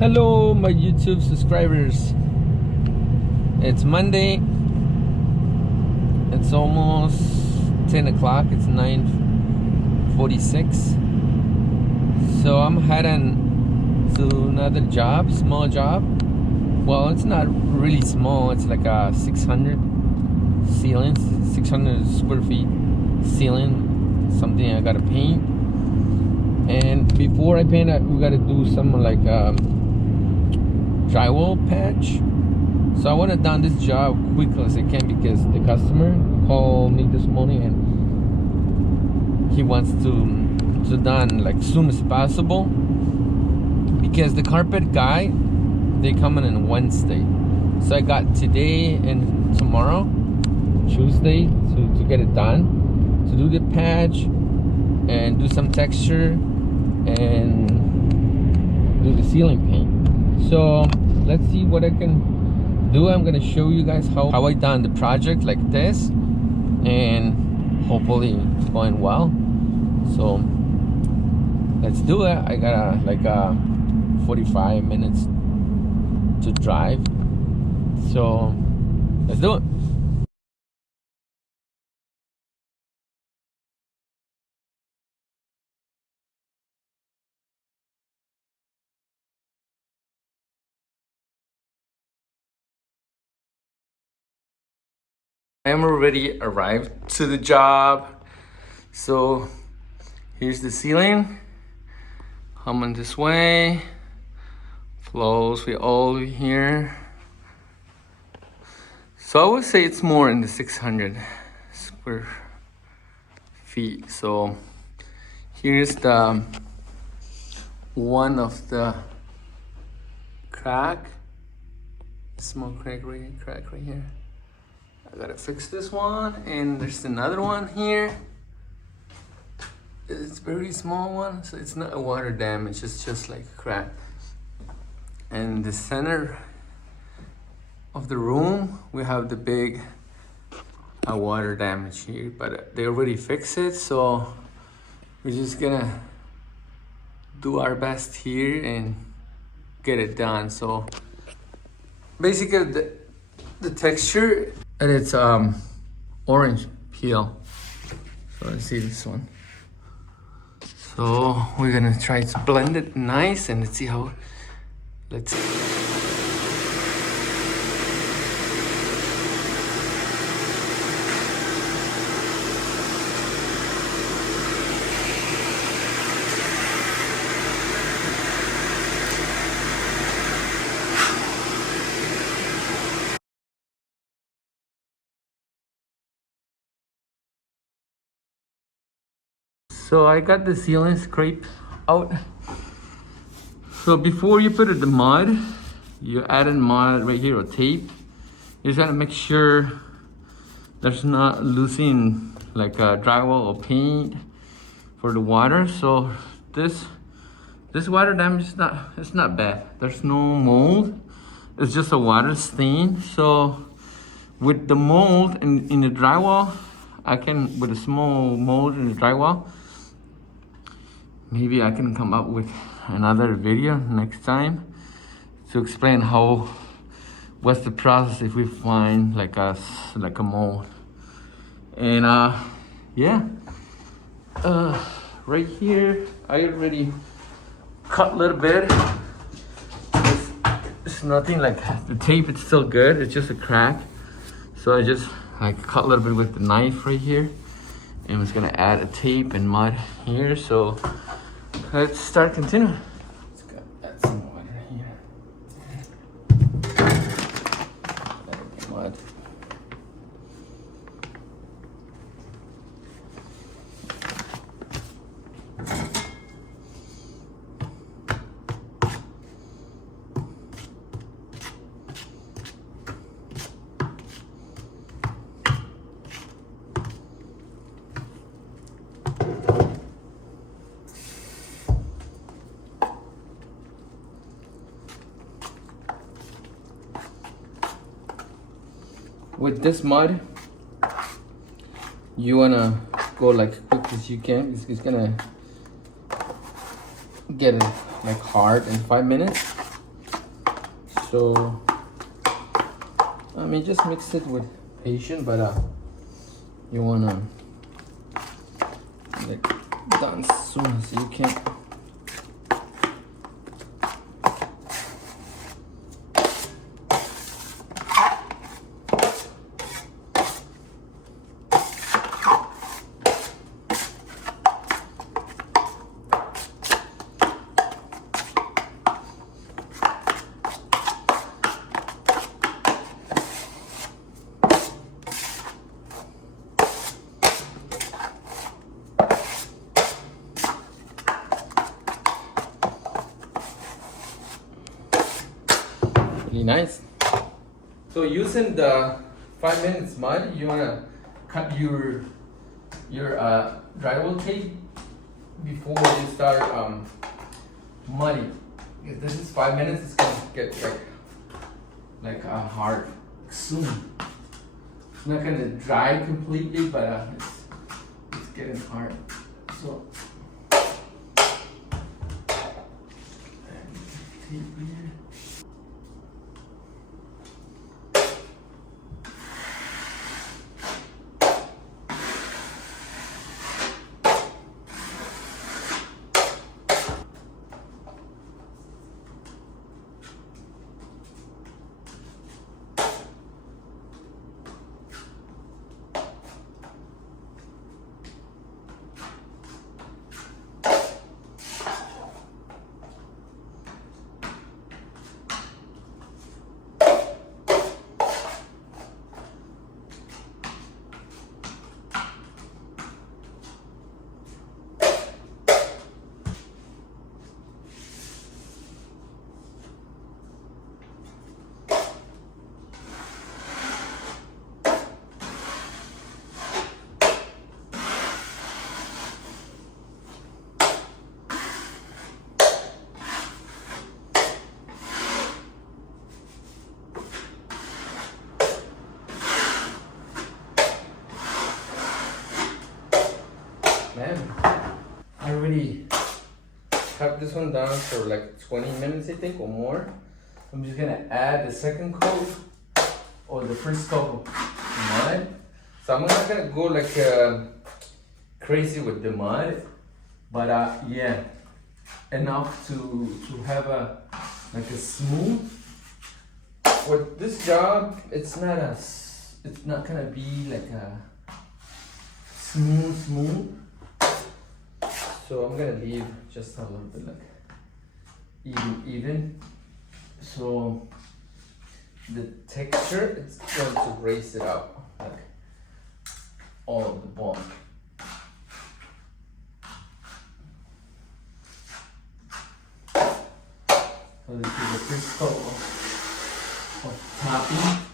Hello my YouTube subscribers. It's Monday. It's almost 10 o'clock. It's 9:46. So I'm heading to another job, small job. Well, it's not really small. It's like a 600 ceiling, 600 square feet ceiling. Something I gotta paint. And before I paint it, we gotta do some like drywall patch. So I want to done this job quickly as I can because the customer called me this morning and he wants to done like soon as possible because the carpet guy, they coming in Wednesday. So I got today and tomorrow, Tuesday, to get it done, to do the patch and do some texture and do the ceiling paint. So let's see what I can do. I'm gonna show you guys how I done the project like this, and hopefully it's going well. So let's do it. I got like 45 minutes to drive, so let's do it. I am already arrived to the job. So here's the ceiling. Coming this way. Flows we all here. So I would say it's more in the 600 square feet. So here's the one of the crack. Small crack right here. I gotta fix this one, and there's another one here. It's a very small one, so it's not a water damage, it's just like a crack. And the center of the room, we have the big water damage here, but they already fixed it, so we're just gonna do our best here and get it done. So basically the texture, and it's orange peel. So let's see this one. So we're gonna try to blend it nice and let's see how. Let's see. So I got the ceiling scrape out. So before you put it the mud, you add in mud right here or tape. You just gotta make sure there's not losing like a drywall or paint for the water. So this water damage is not bad. There's no mold. It's just a water stain. So with the mold in the drywall, I can, with a small mold in the drywall, maybe I can come up with another video next time to explain what's the process if we find like a mold. And yeah, right here I already cut a little bit. It's nothing like the tape, it's still good, it's just a crack. So I just like cut a little bit with the knife right here, and I'm just gonna add a tape and mud here. So let's start continuing. Let's go add some water here. Add mud. With this mud, you wanna go like quick as you can. It's gonna get it like hard in 5 minutes. So I mean, just mix it with patience, but you wanna like done as soon as you can. Really nice. So using the 5 minutes mud, you wanna cut your drywall tape before you start mudding. If this is 5 minutes, it's gonna get like hard soon. It's not gonna dry completely, but it's getting hard. So tape here. Man, I already cut this one down for like 20 minutes, I think, or more. I'm just gonna add the second coat or the first coat of mud. So I'm not gonna go like crazy with the mud, but yeah, enough to have a smooth. For this job, it's not gonna be like a smooth. So I'm gonna leave just a little bit like even. So the texture, it's going to raise it up like all of the bond. So this is the first coat of topping.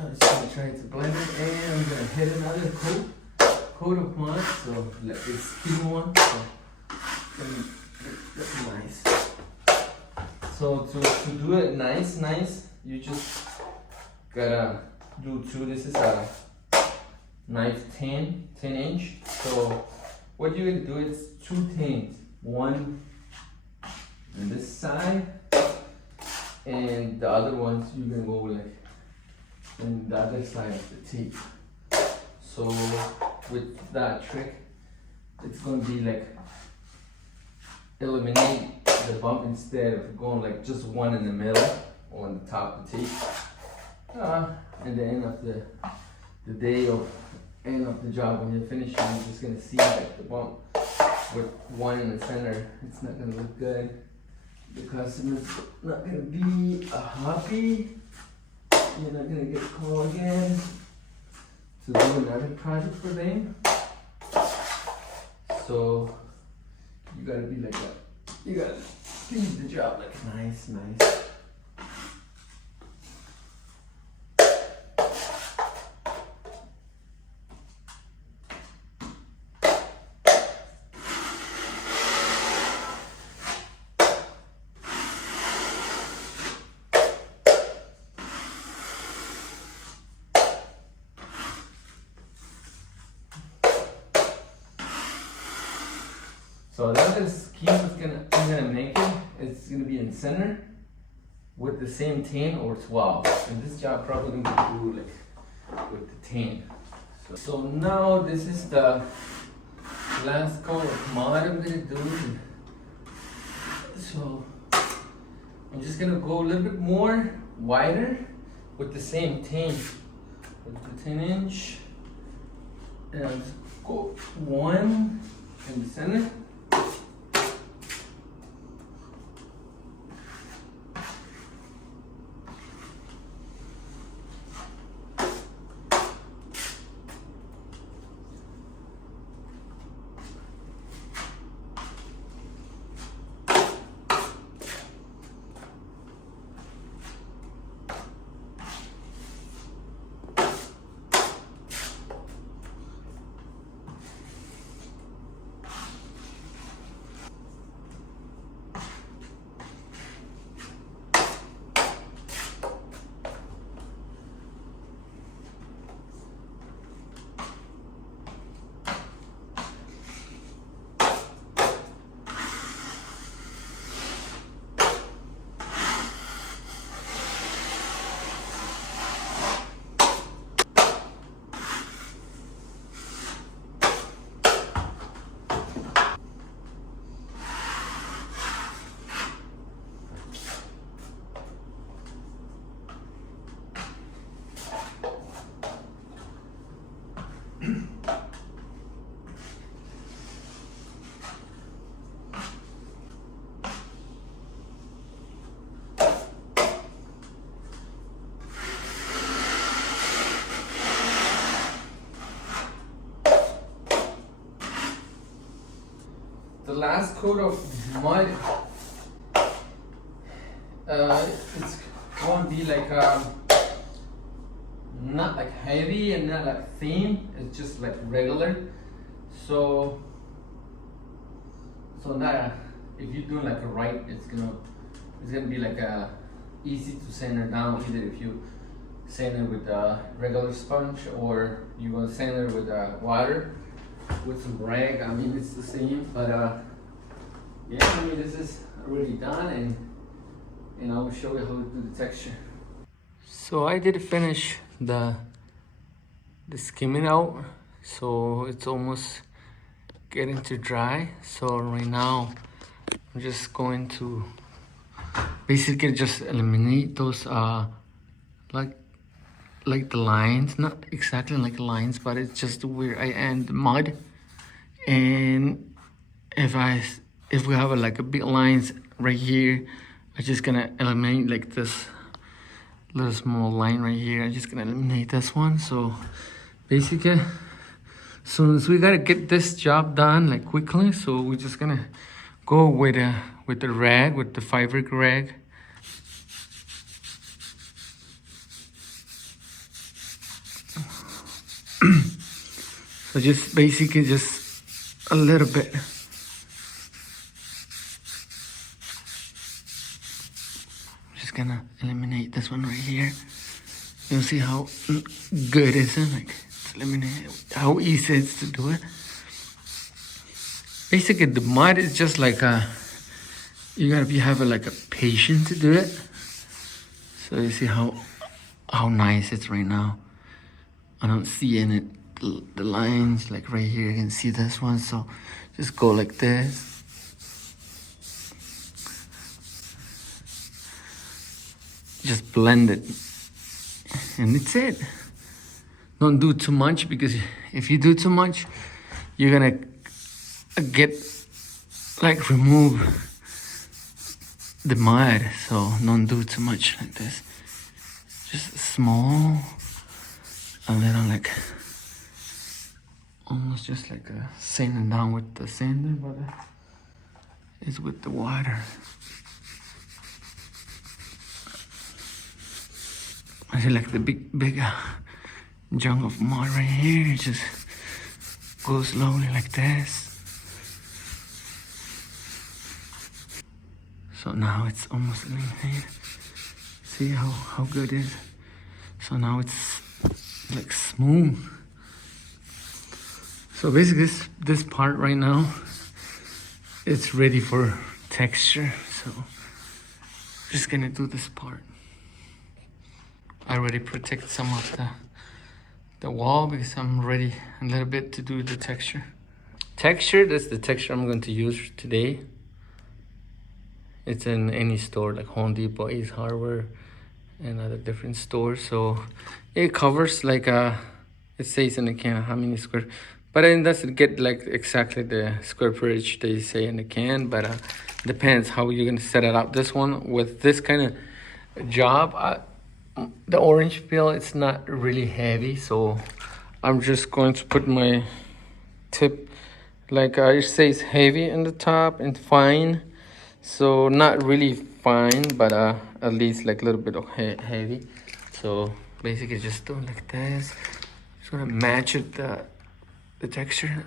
I'm just gonna try to blend it, and I'm gonna hit another coat of mud. So let this skin one. So that's nice. So to do it nice, you just gotta do two. This is a knife 10 inch. So what you're gonna do is 2 10s. One on this side, and the other ones you're gonna go like and the other side of the tape. So with that trick, it's gonna be like eliminate the bump instead of going like just one in the middle on the top of the tape. At the end of the day or end of the job, when you're finishing, you're just gonna see like the bump with one in the center. It's not gonna look good. The customer's not gonna be happy. You're not gonna get called again to do another project for them. So you gotta be like that. You gotta leave the job like nice. So the other scheme I'm gonna make it's gonna be in center with the same 10 or 12. And this job probably gonna do like with the 10. So now this is the last coat of mud I'm gonna do. So I'm just gonna go a little bit more wider with the same 10, with the 10-inch, and I'll just go one in the center. The last coat of mud, it's going to be like not like heavy and not like thin. It's just like regular. So now if you're doing like a right, it's gonna be like easy to center down. Either if you center with a regular sponge or you're gonna center with water. With some rag, I mean it's the same, but yeah, I mean this is already done, and I will show you how to do the texture. So I did finish the skimming out, so it's almost getting to dry. So right now I'm just going to basically just eliminate those like the lines, not exactly like lines, but it's just where I end the mud. And if we have like a big lines right here, I'm just gonna eliminate like this little small line right here. I'm just gonna eliminate this one. So basically, as soon as we gotta get this job done like quickly, so we're just gonna go with the rag, with the fiber rag. So just basically just a little bit. Just gonna eliminate this one right here. You'll see how good it is, like it's eliminate how easy it is to do it. Basically the mud is just like you gotta have like a patience to do it. So you see how nice it's right now. I don't see any the lines like right here. You can see this one. So just go like this. Just blend it, and that's it. Don't do too much, because if you do too much, you're gonna get like remove the mud. So don't do too much like this. Just small, a little like almost just like sanding down with the sander, but it's with the water. I see like the big chunk of mud right here. It just goes slowly like this. So now it's almost eliminated. See how good it is? So now it's like smooth. So basically this part right now, it's ready for texture, so just gonna do this part. I already protect some of the wall because I'm ready a little bit to do the texture. That's the texture I'm going to use today. It's in any store like Home Depot, Ace Hardware, and other different stores. So it covers like it says in the can how many square, but it doesn't get like exactly the square footage they say in the can, but depends how you're gonna set it up. This one with this kind of job, the orange peel, it's not really heavy, so I'm just going to put my tip like it says heavy in the top and fine, so not really fine, but at least like a little bit of heavy. So basically just do it like this. Just gonna match it the texture.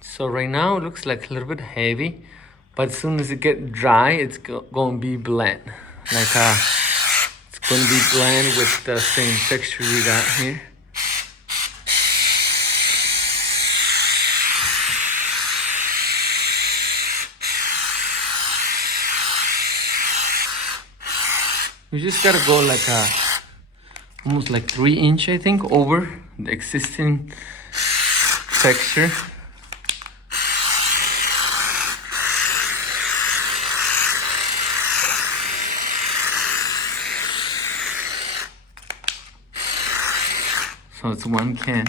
So right now it looks like a little bit heavy, but as soon as it get dry, it's gonna be blend. Like it's gonna be blend with the same texture we got here. You just gotta go like almost like 3 inch, I think, over the existing texture. So it's 1 can.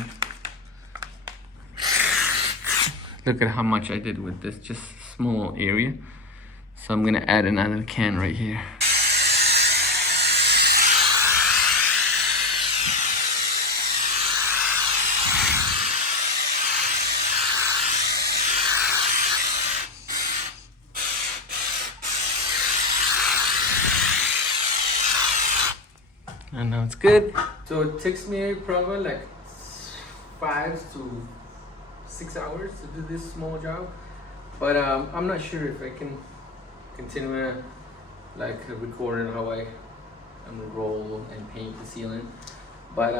Look at how much I did with this, just small area. So I'm gonna add another can right here. And now it's good. So it takes me probably like 5 to 6 hours to do this small job, but I'm not sure if I can continue like recording how I'm gonna roll and paint the ceiling, but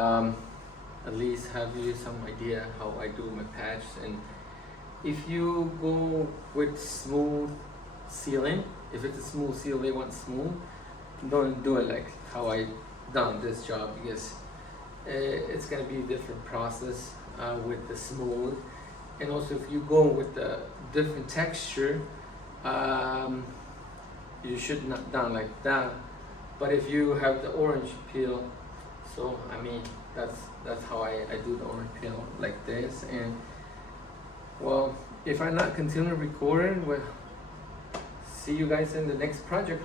at least have you some idea how I do my patch. And if you go with smooth ceiling, if it's a smooth ceiling, they want smooth, don't do it like how I done this job, because it's gonna be a different process with the smooth. And also if you go with the different texture, you should not done like that. But if you have the orange peel, so I mean that's how I do the orange peel like this. And well, if I not continue recording, well, see you guys in the next project.